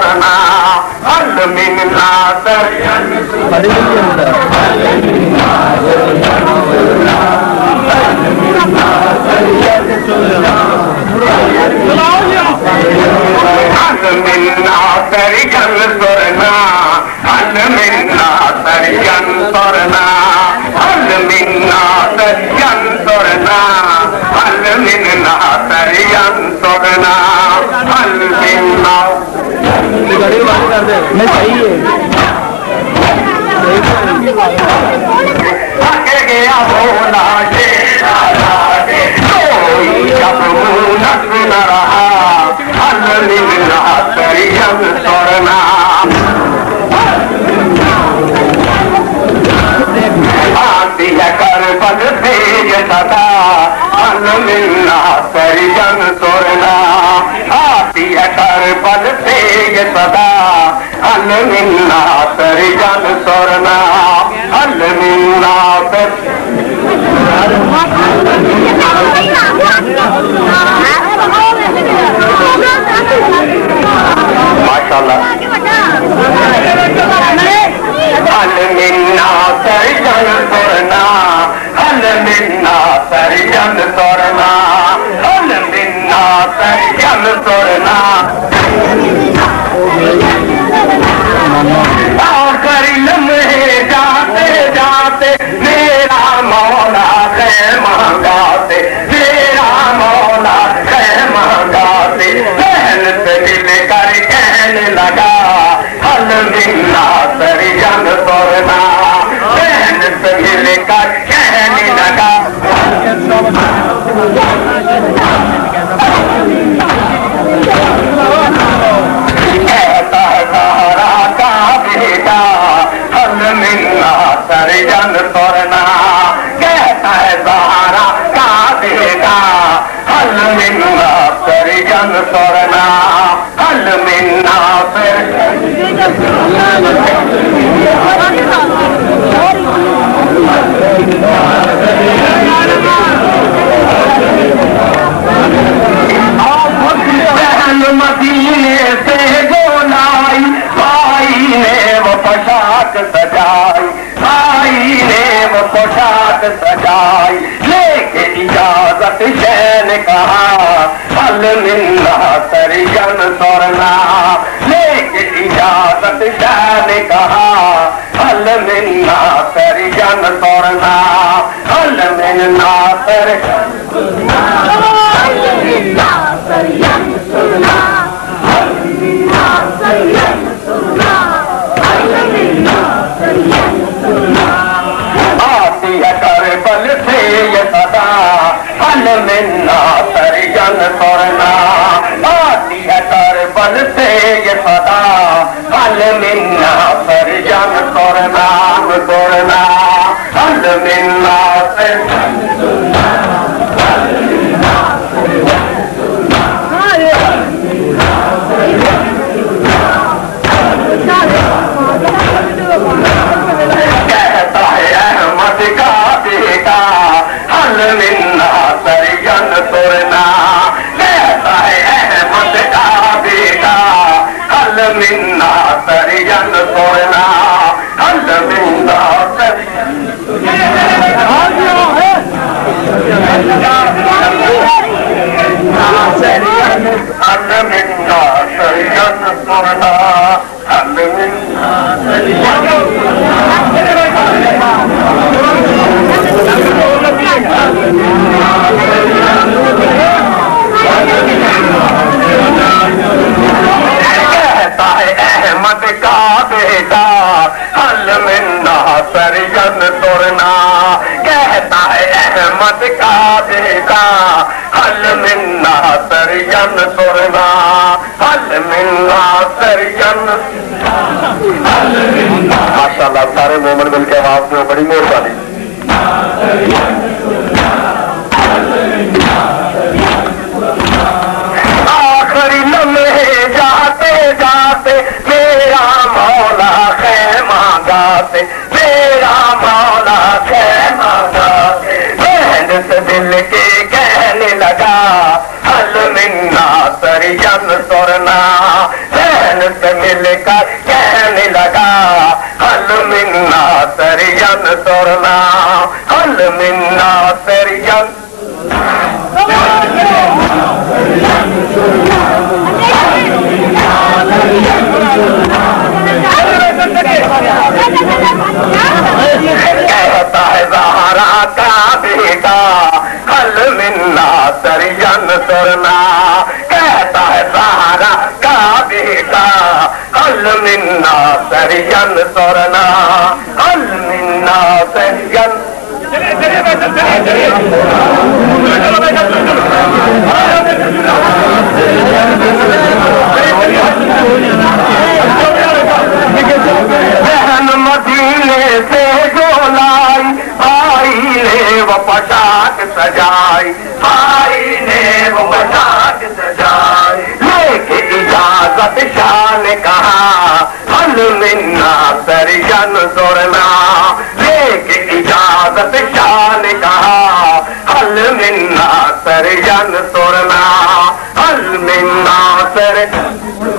सुरना हल मिन्ना सरियन हल मिन्ना सरियन सुरना हल मिन्ना सरियन सुरना हल मिन्ना सरियन सुरना हल मिन्ना सरियन सुरना हल मिन्ना मैं सही है आगे गया बोला शेरा लागे कोई जब मुँह न सुन रहा हल मिन्ना सरियन सुरना आती है करबल से ये सदा हल मिन्ना सरियन सुरना आती है करबल से ये सदा हल मिन्ना सरियन सुरना हल मिन्ना माशाअल्लाह हल मिन्ना सरियन सुरना हल मिन्ना सरियन सुरना हल मिन्ना सरियन सुरना आखिरी लम्हे जाते जाते मेरा मौला ख़ैमा गाते मेरा मौला ख़ैमा गाते बहन से मिल कर कहने लगा हल मिन्ना सरियन सुरना बहन से मिल कर कहने लगा कहता सहारा का बेटा हल मिन्ना सरियन सुरना कहता है सहारा का बेटा हल मिन्ना सरियन सुरना हल मिन्ना बहन मदीने से जो लाई भाई ने वो पोशाक सजाई भाई ने वो पोशाक सजाई लेके इजाजत शह ने कहा हल मिन्ना सरियन सुरना लेके इजाजत शह ने कहा हल मिन्ना सरियन सुरना हल मिन्ना सरियन सुरना हल मिन्ना सरियन सुरना हल मिन्ना सरियन सुरना हल मिन्ना सरियन सुरना आती है करबल से ये सदा हल मिन्ना सरियन सुरना आती है करबल से ये सदा हल मिन्ना सरियन सुरना सुरना हल मिन्ना सरियन सुरना हल मिन्ना सरियन सुरना कहता है अहमद का बेटा हल मिन्ना सरियन सुरना कहता है अहमद का बेटा हल मिन्ना सरियन सुरना हल मिन्ना सरियन हल मिन्ना सरियन सुरना हल मिन्ना सरियन कहता है अहमद का बेटा हल मिन्ना सरियन सुरना कहता है अहमद का बेटा हल मिन्ना सरियन सुरना हल मिन्ना सरियन माशाअल्लाह सारे मोमन मिल के आवाज में बड़ी मेहरबानी आखिरी लम्हे जाते जाते मेरा मौला ख़ैमा गाते मेरा मौला ख़ैमा गाते बहन से दिल के कहने लगा हल मिन्ना सरियन सुरना बहन سے مل کر کہنے لگا حل منا سرین سرنا حل منا سرین کہتا ہے زہرا کا بیٹا حل منا سرین سرنا کہتا ہے زہرا کا بیٹا حل منا سرین سرنا حل منا سرین بہن مدینے سے جو لائی بھائی نے وہ پوشاک سجائی بھائی نے وہ پوشاک سجائی لے کے اجازت شاہ نے کہا حل منا سرین سرنا لے کے اجازت شاہ نے کہا حل منا سرین سرنا حل منا سرین